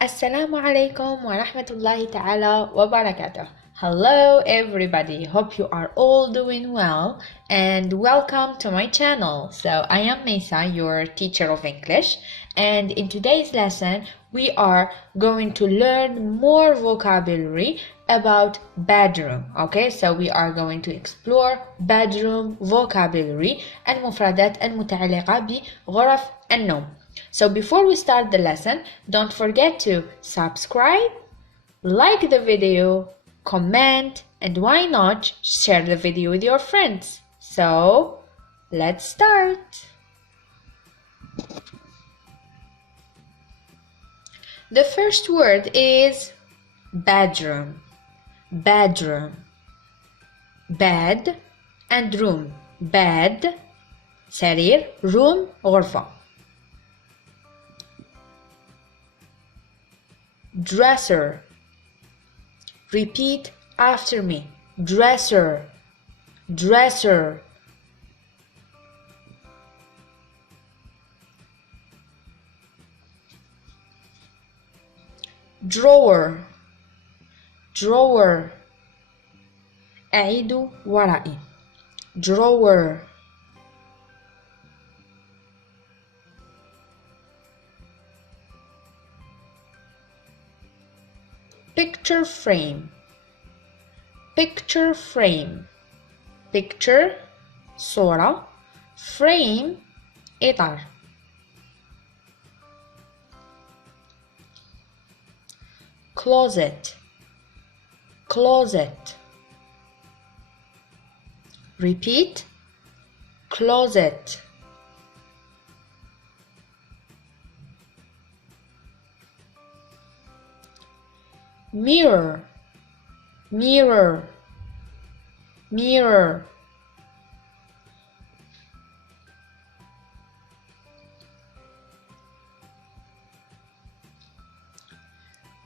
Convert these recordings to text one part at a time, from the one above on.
Assalamu alaikum wa rahmatullahi ta'ala wa barakatuh. Hello everybody, hope you are all doing well and welcome to my channel. So I am Mesa, your teacher of English, and in today's lesson we are going to learn more vocabulary about bedroom. Okay, so we are going to explore bedroom vocabulary المفردات المتعلقة بغرف النوم. So before we start the lesson, don't forget to subscribe, like the video, comment, and why not share the video with your friends. So let's start. The first word is bedroom. Bedroom. Bed and room. Bed سرير, room غرفة. Dresser. Repeat after me. Dresser. Dresser. Drawer. Drawer. أعيد ورائي. Drawer. Picture frame. Picture frame. Picture صورة, frame إطار. Closet. Closet. Repeat. Closet. Mirror. Mirror. Mirror.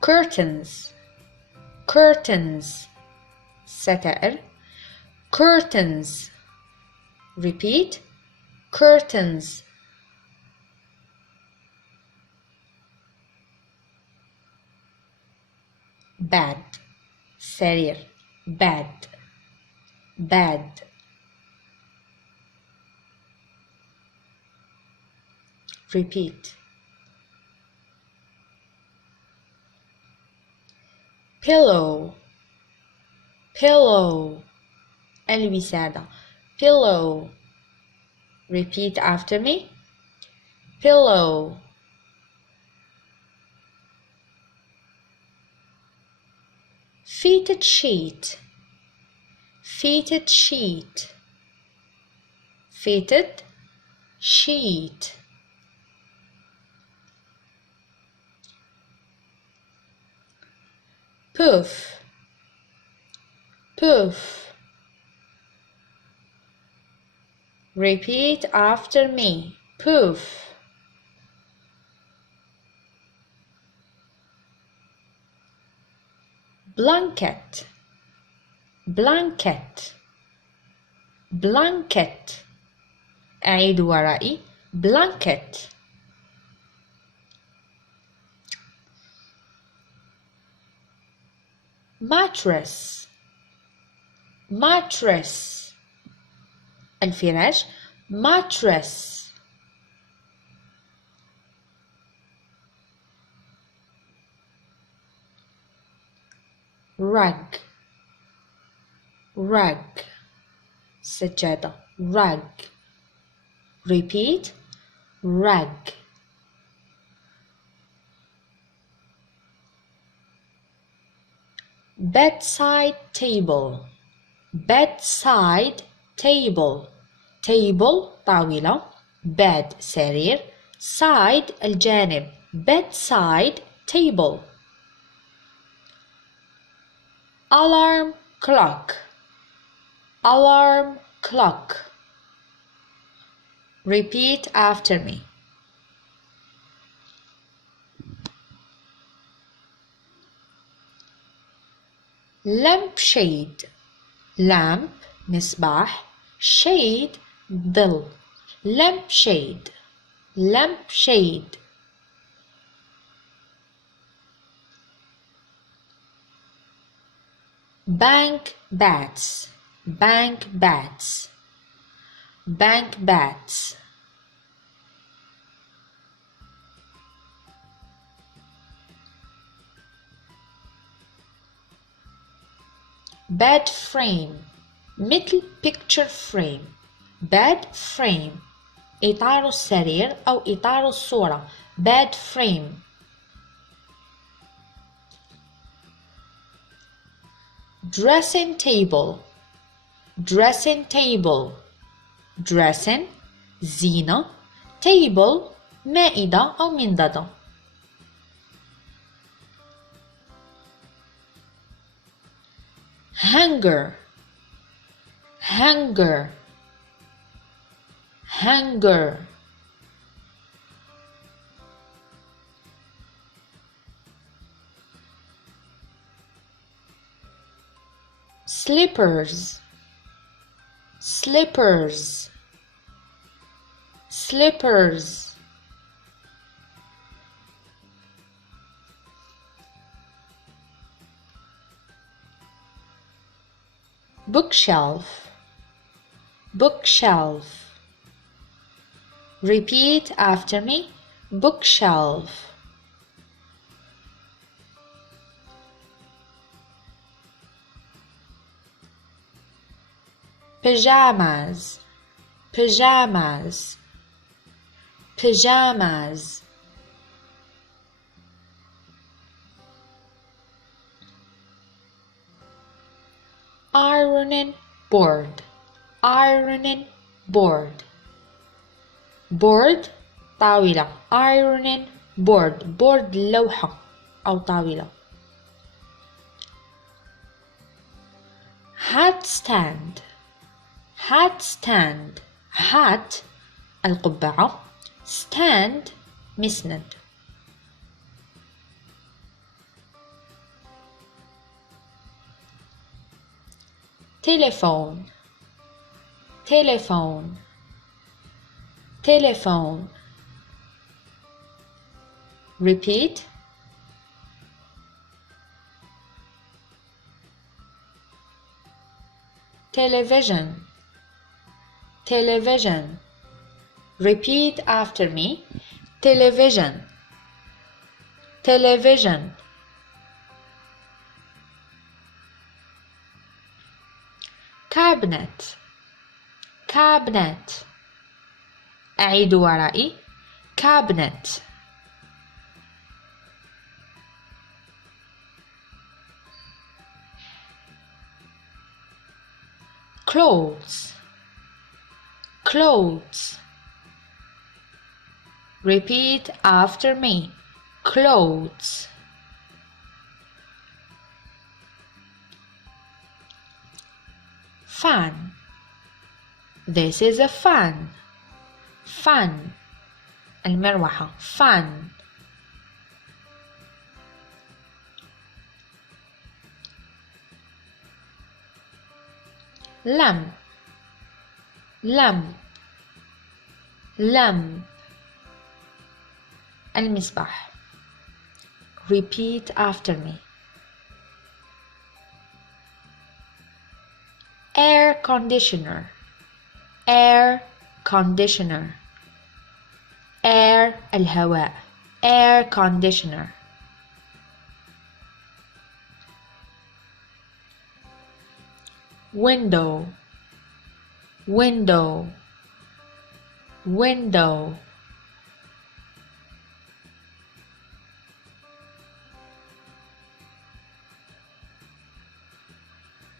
Curtains. Curtains. ستائر. Curtains. Repeat. Curtains. Bed. سرير. Bed. Bed. Repeat. Pillow. Pillow. الوسادة. Pillow. Repeat after me. Pillow. Fitted sheet. Fitted sheet. Fitted sheet. Poof. Poof. Repeat after me. Poof. Blanket. Blanket. Blanket. أعيد ورائي. Blanket. Mattress. Mattress. الفراش. Mattress. Rug. Rug. سجادة. Rug. Repeat. Rug. Bedside table. Bedside table. Table طاولة. Bed سرير. Side الجانب. Bedside table. Alarm clock. Alarm clock. Repeat after me. Lampshade. Lamp مصباح. Shade ظل. Lampshade. Lampshade. bank bats, bank bats, bank bats. bed frame مثل picture frame. bed frame إطار السرير أو إطار الصورة. bed frame. dressing table, dressing table. dressing زينة، table مائدة أو منضدة. hanger, hanger, hanger. slippers, slippers, slippers. bookshelf, bookshelf. repeat after me. bookshelf. pajamas, pajamas, pajamas. ironing board, ironing board. board طاولة. ironing board, board لوحة أو طاولة. hat stand, hat stand. hat القبعة، stand مسند. telephone, telephone, telephone. repeat. television, television. repeat after me. television, television. cabinet, cabinet. أعيد ورائي. cabinet. clothes, clothes. repeat after me. clothes. fan. this is a fan. fan المروحة. fan. lamp, lamp, lamp. المصباح. repeat after me. air conditioner, air conditioner. air الهواء. air conditioner. window, window, window.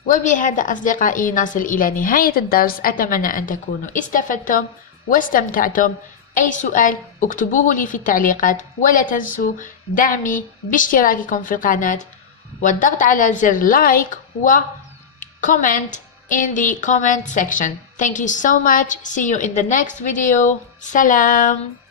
وبهذا أصدقائي نصل إلى نهاية الدرس. أتمنى أن تكونوا استفدتم واستمتعتم. أي سؤال اكتبوه لي في التعليقات، ولا تنسوا دعمي باشتراككم في القناة والضغط على زر لايك و comment in the comment section. Thank you so much. See you in the next video. Salam.